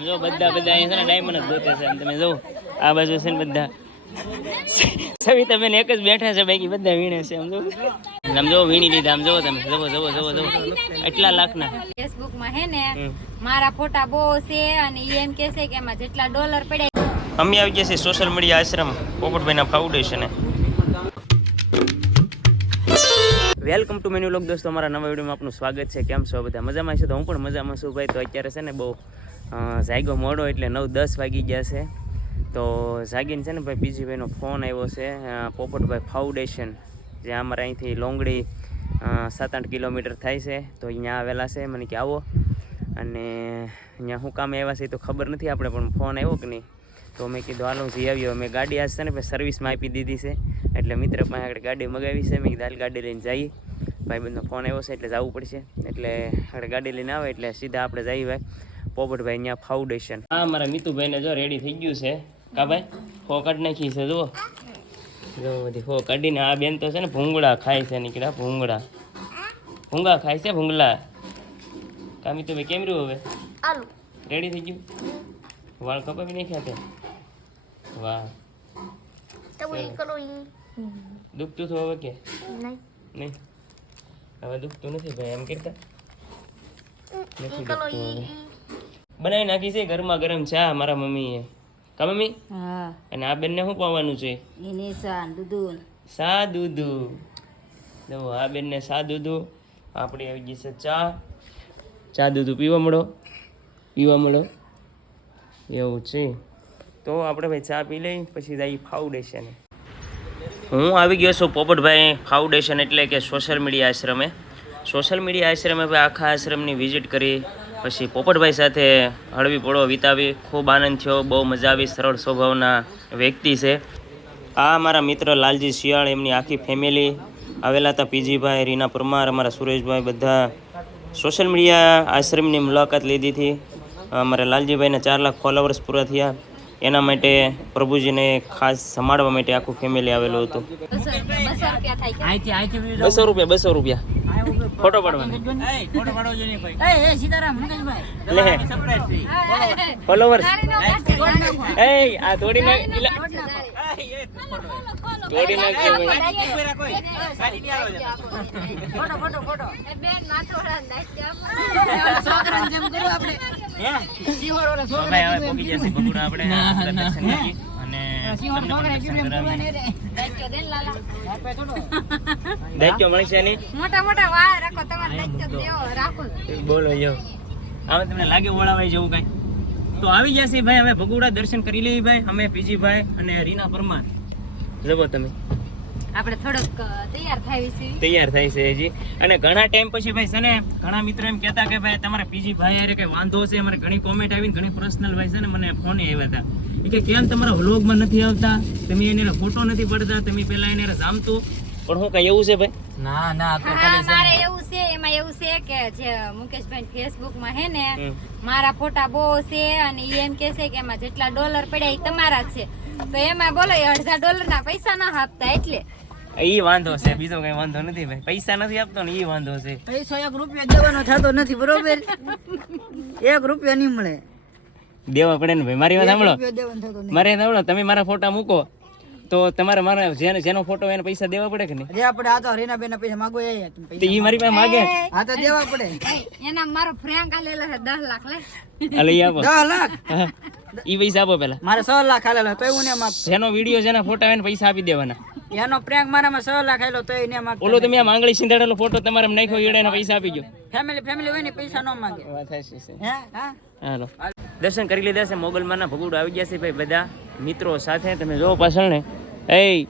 આમ જો બધા બધા અહીંયા છે ને ડાયમંડ જ ગોતે છે તમે જો આ બાજુ છે ને બધા. સવિતા બેન એક જ બેઠા છે બાકી બધા વીણે છે સમજો. સમજો વીણી લીધા આમ તમે. જવો જવો જવો જવો. એટલા લાખના. ફેસબુકમાં હે ને મારા ફોટા બહુ છે અને ઈ એમ કે છે કે એમાં જેટલા ડોલર પડે અમે આવી ગયા છે સોશિયલ મીડિયા આશ્રમ પોપટભાઈના ફાઉન્ડેશને વેલકમ ટુ મેન્યુ લોક દોસ્તો અમારા નવા વિડીયોમાં આપનું સ્વાગત છે. કેમ છો બધા? મજામાં છે? તો હું પણ મજામાં છું ભાઈ. તો અત્યારે છે ને બહુ જાગ્યો મોડો એટલે નવ દસ વાગી ગયા છે. તો જાગીને છે ને ભાઈ બીજી ભાઈનો ફોન આવ્યો છે પોપટભાઈ ફાઉન્ડેશન, જે અમારે અહીંથી લોંગડી સાત આઠ કિલોમીટર થાય છે, તો અહીંયા આવેલા છે. મને કે આવો. અને અહીંયા શું કામે આવ્યા છે તો ખબર નથી આપણે, પણ ફોન આવ્યો કે નહીં? તો મેં કીધું, હાલો જઈ આવ્યો. મેં ગાડી આજ છે ને ભાઈ સર્વિસમાં આપી દીધી છે. એટલે મિત્ર પાસે આગળ ગાડી મગાવી છે. મેં કીધું ગાડી લઈને જઈએ. ભાઈબંધનો ફોન આવ્યો છે, એટલે જવું પડશે. એટલે આગળ ગાડી લઈને આવે, એટલે સીધા આપણે જઈએ ભાઈ. પોપટભાઈ અહીંયા ફાઉન્ડેશન હા મારા મિતુભાઈને જો રેડી થઈ ગયું છે. કા ભાઈ? ફો કાઢ નાખી છે જુઓ. જો બધી ફો કાઢીને આ બેન તો છે ને ભૂંગળા ખાય છે નીકળ્યા ભૂંગળા. ભૂંગા ખાય છે ભૂંગળા. કા મિતુભાઈ કેમ રહ્યું હવે? રેડી થઈ ગયું? વાળ કપાવી નાખ્યા તે? વાહ. દુખતું હતું હવે કે? નહીં. હવે દુખતું નથી ભાઈ એમ કરતા? નથી દુખતું હવે. બનાવી નાખી છે ગરમા ગરમ ચા મારા મમ્મીએ. કા મમ્મી? હા. અને આ બેનને શું પાવાનું છે? એને સા દૂધું સા દૂધું. જો આ બેનને સા દૂધું. આપણી આવી ગઈ છે ચા. ચા દૂધું પીવા મળો. પીવા મળો. એવું છે. તો આપણે ભાઈ ચા પી લઈ પછી જઈ ફાઉન્ડેશન. હું આવી ગયો છું પોપટભાઈ ફાઉન્ડેશન એટલે કે સોશિયલ મીડિયા આશ્રમે. સોશિયલ મીડિયા આશ્રમે ભાઈ આખા આશ્રમની વિઝિટ કરી. પછી પોપટભાઈ સાથે હળવી પળો વિતાવી, ખૂબ આનંદ થયો, બહુ મજા આવી, સરળ સ્વભાવના વ્યક્તિ છે. આ મારા મિત્ર લાલજી શિયાળ, એમની આખી ફેમિલી આવેલા હતા પીજીભાઈ, રીના પરમાર, અમારા સુરેશભાઈ, બધા સોશિયલ મીડિયા આશ્રમની મુલાકાત લીધી હતી. અમારા લાલજીભાઈને ચાર લાખ ફોલોવર્સ પૂરા થયા. એના માટે પ્રભુજીને ખાસ સંભાળવા માટે આખું ફેમિલી આવેલું હતું. બસો રૂપિયા બસો રૂપિયા. ફોટો પાડવાનો. ફોલોવર્સ એ આ થોડી હવે પહોંચી જશે બગુડા આપણે દર્શન કરી અને તમને પણ દર્શન કરાવીએ. દાયિત્વ મળશે નહીં? મોટા મોટા વાળ રાખો તમારે દાયિત્વ દેવો રાખો. બોલો જો. હવે તમને લાગે વળાવાય જેવું કઈ? તો આવી ગયા છે ભાઈ ભગુડા દર્શન કરી લઈએ ભાઈ અમે પીજી ભાઈ અને રીના પરમાર. જબો તમે. આપણે થોડોક તૈયાર થાય છે. તૈયાર થાય છે હજી. અને ઘણા ટાઈમ પછી ભાઈ છે ને ઘણા મિત્રો એમ કહેતા કે ભાઈ તમારા પીજી ભાઈ હારે કઈ વાંધો છે? અમારે ઘણી કોમેન્ટ આવીને ઘણી પર્સનલ ભાઈ છે ને મને ફોને આવ્યા હતા કે કેમ તમારા વ્લોગમાં નથી આવતા? તમે એને ફોટો નથી પડતા? તમે પેલા એને જામતો? પણ હું કઈ એવું છે ભાઈ? ના ના તો ખાલી મારે એવું છે એમાં એવું છે કે જે મુકેશભાઈ ફેસબુકમાં હે ને મારા ફોટા બહુ છે અને એમ કે છે કે એમાં જેટલા ડોલર પડ્યા એ તમારા જ છે. તો એમાં બોલો એ અડધા ડોલર ના પૈસા ના આપતા એટલે. ઈ વાંધો છે બીજો કઈ વાંધો નથી ભાઈ. પૈસા નથી આપતો ને ઈ વાંધો છે. પૈસો એક રૂપિયો દેવાનો થતો નથી બરોબર? એક રૂપિયો નહીં મળે. દેવા પડે ને ભાઈ. મારી વાત સાંભળો. મારે સાંભળો તમે મારા ફોટા મૂકો. તો તમારે મારા જેને જેનો ફોટો એને પૈસા દેવા પડે કે નહીં? અરે આપણે આ તો હરીના બેન પૈસા માંગો એ તમે તો પૈસા ઈ મારી પાસે માગે? હા તો દેવા પડે. એના મારો ફ્રેન્ક આલેલો છે 10 લાખ લે. અલે ઈ આપો 10 લાખ? ઈ પૈસા આપો પેલા. મારે સો લાખ આલેલો તો હું ને માગ જેનો વીડિયો જેના ફોટા એને પૈસા આપી દેવાના. એનો પ્રેંક મારામાં સો લાખ આવેલો તો એને માગ ઓલો તમે આ માંગળી સિંધાડેલો ફોટો તમારે નાખ્યો ઈડે એને પૈસા આપી ગયો. ફેમિલી ફેમિલી હોય ને પૈસા ન માગે. હે હા? હાલો. દર્શન કરી લીધા છે મોગલમાના ભગુડ આવી ગયા છે ભાઈ બધા. મિત્રો સાથે તમે જો પાછળ ને એ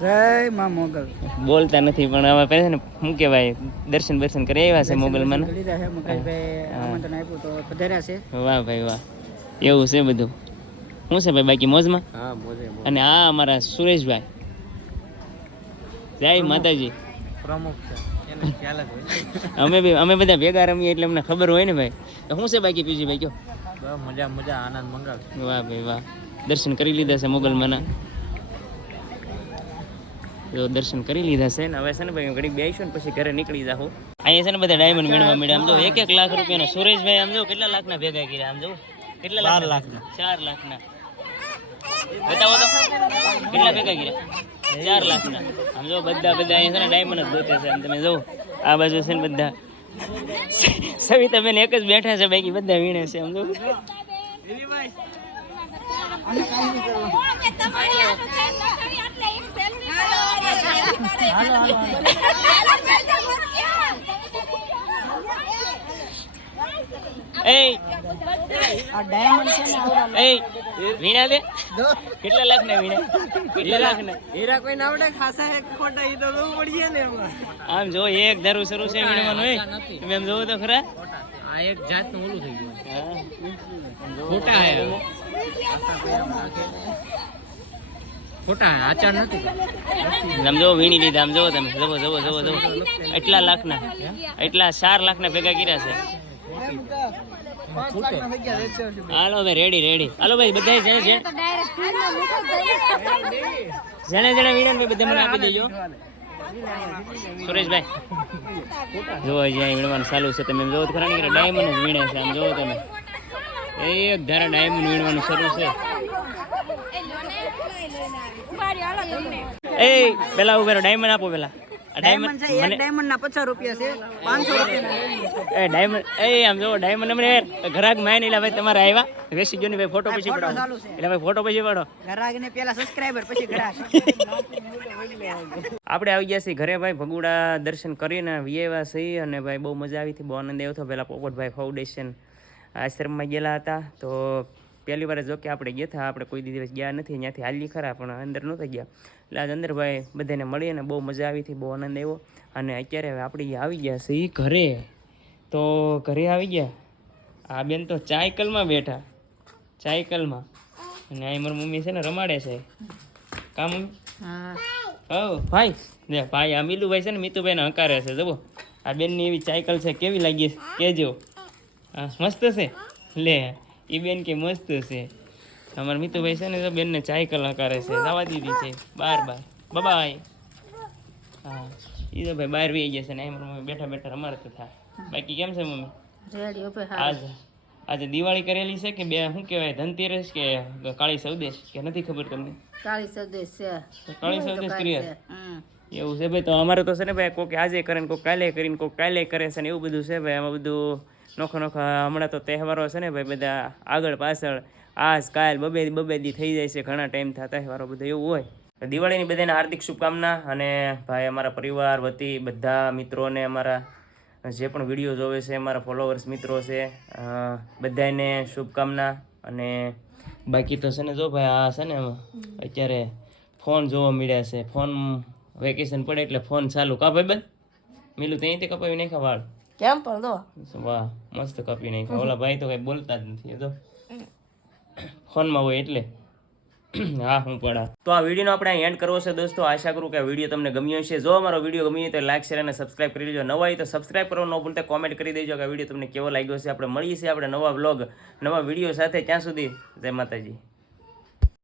જય માં મોગલ. બોલતા નથી પણ હવે પહેલા ને શું કહેવાય દર્શન દર્શન કરી આવ્યા છે મોગલમાના લીધા છે મુકેશભાઈ આમંત્રણ આપ્યું તો પધાર્યા છે. વાહ ભાઈ વાહ. એવું છે બધું. શું છે ભાઈ બાકી મોજમાં? હા અને આ અમારા સુરેશભાઈ. જય માતાજી. પ્રમુખ છે. એને ખ્યાલ જ હોય. અમે બી અમે બધા ભેગા રમીએ એટલે અમને ખબર હોય ને ભાઈ. તો શું છે બાકી પીજી ભાઈ કયો મજા મજા આનંદ મંગાવ વાહ ભાઈ વાહ. દર્શન કરી લીધા છે મોગલમાના. જો દર્શન કરી લીધા છે ને હવે છે ને ભાઈ ઘડી બેસીશું ને પછી ઘરે નીકળી જાઓ અહીંયા છે ને બધા ડાયમંડ મેળવા મળ્યા આમ જો એક એક લાખ રૂપિયાનો સુરેશભાઈ આમ જો કેટલા લાખના ભેગા કર્યા? આમ જો કેટલા લાખ લાખના? ચાર લાખના. બતાવો તો. કેટલા ભેગા કર્યા? ચાર લાખના. આમ જો બધા બધા અહીંયા છે ને ડાયમંડ જ ગોતે છે. આમ તમે જો આ બાજુ છે ને બધા સવિતાબેન એક જ બેઠા છે બાકી બધા વીણે છે સમજો? એ વીણા દે કેટલા લાખના વીણા? કેટલા લાખના? હીરા કોઈ ના આવડે? ખાસા એક ખોટા ઈ તો બહુ પડીએ ને આમ જો એક ધરુ શરૂ છે વીણવાનું હોય તમે એમ જોવો તો ખરા. આ એક જાતનું ઓલું થઈ ગયું. ખોટા હે ખોટા હે આચાર નથી આમ જો વીણી લીધા. આમ જોવો તમે. જવો જવો જવો જવો. એટલા લાખના. એટલા ચાર લાખના ભેગા કર્યા છે. હાલો ભાઈ રેડી રેડી હાલો ભાઈ બધા જેને છે. જેને જેને વીણે ને બધા મને આપી દેજો. સુરેશભાઈ જોવો જ્યાં વીણવાનું ચાલુ છે. તમે જોવો તો ખરા નહીં ડાયમંડ જ વીણે છે આમ જોવો તમે. એક ધારા ડાયમંડ વીણવાનું શરૂ છે. એ પેલા ઉભેરો ડાયમંડ આપો પેલા. ડાયમંડ છે એક ડાયમંડ ના પચાસ રૂપિયા છે. પાંચસો રૂપિયા એ ડાયમંડ એ આમ જો ડાયમંડ અમને ઘરાક માય નહીં ભાઈ તમારે આવ્યા વેસી ગયો ને ભાઈ ફોટો પછી ફોટો પાડો. ચાલુ છે. એટલે ભાઈ ફોટો પછી પાડો. ગ્રાહક ને પેલા સબસ્ક્રાઇબર પછી ગ્રાહક આપણે આવી ગયા છીએ ઘરે ભાઈ ભગુડા દર્શન કરીને વિયેવા સહી અને ભાઈ બહુ મજા આવી હતી બહુ આનંદ આવ્યો હતો. પહેલાં પોપટભાઈ ફાઉન્ડેશન આશ્રમમાં ગયેલા હતા. તો પહેલી વાર જો કે આપણે ગયા હતા આપણે કોઈ દિવસ ગયા નથી. ત્યાંથી હાલી ખરા પણ અંદર નહોતા ગયા. એટલે આજ અંદર ભાઈ બધાને મળીને બહુ મજા આવી હતી બહુ આનંદ આવ્યો. અને અત્યારે આપણે આવી ગયા છે એ ઘરે. તો ઘરે આવી ગયા? આ બેન તો ચાયકલમાં બેઠા. ચાયકલમાં. અને અહીં મારી મમ્મી છે ને રમાડે છે. કામ હા. હવ ભાઈ. લે ભાઈ આ મીલુભાઈ છે ને મીતુભાઈને હકારે છે. જબો આ બેનની એવી સાયકલ છે કેવી લાગી છે? કહેજો હા મસ્ત છે? લે એ બેન કે મસ્ત છે. અમારા મિતુભાઈ છે ને તો બેનને સાયકલ હકારે છે. જવા દીધી છે. બાર બાર. બબાય હા. એ તો ભાઈ બહાર વી ગયા છે ને. એમ મમ્મી બેઠા બેઠા રમાડતા હતા. બાકી કેમ છે મમ્મી? આજે આજે દિવાળી કરેલી છે કે બે શું કહેવાય ધનતેરસ કે કાળી સૌદેશ કે નથી ખબર તમને? કાળી સૌદેશ છે. કાળી સૌદેશ ક્રિયા. એવું છે ભાઈ તો અમારે તો છે ને ભાઈ કોઈક આજે કરે ને કોઈક કાલે કરીને કોઈક કાલે કરે છે ને એવું બધું છે ભાઈ. આમાં બધું નોખા નોખા, હમણાં તો તહેવારો છે ને ભાઈ, બધા આગળ પાછળ, આજ, કાલ, બબે બબે દી થઈ જાય છે, ઘણા ટાઈમ થતા તહેવારો બધું એવું હોય. દિવાળીની બધાને હાર્દિક શુભકામના અને ભાઈ અમારા પરિવાર, વતી, બધા મિત્રોને અમારા જે પણ વીડિયો જોવે છે, અમારા ફોલોવર્સ મિત્રો છે બધાને શુભકામના અને બાકી તો છે ને જો ભાઈ, આ છે ને અત્યારે ફોન જોવા મળ્યા છે ફોન વેકેશન પડે એટલે ફોન ચાલુ. કા ભાઈ બંધ? મિલું ત્યાંથી કપાવી નાખ્યા વાળ? કેમ પણ દો વાહ મસ્ત કાપી નાખ્યા. ઓલા ભાઈ તો કઈ બોલતા જ નથી તો. ફોનમાં હોય એટલે. હા હું પડા તો આ વિડીયોનો આપણે એન્ડ કરવો છે દોસ્તો. આશા કરું કે વીડિયો તમને ગમ્યો હશે. જો અમારો વીડિયો ગમ્યો હોય તો લાઈક શેર અને સબસ્ક્રાઇબ કરી દેજો. નવા હોય તો સબસ્ક્રાઈબ કરવાનું ન ભૂલતા. કોમેન્ટ કરી દેજો કે આ વીડિયો તમને કેવો લાગ્યો છે. આપણે મળીએ છીએ આપણે નવા બ્લોગ નવા વીડિયો સાથે. ત્યાં સુધી જય માતાજી.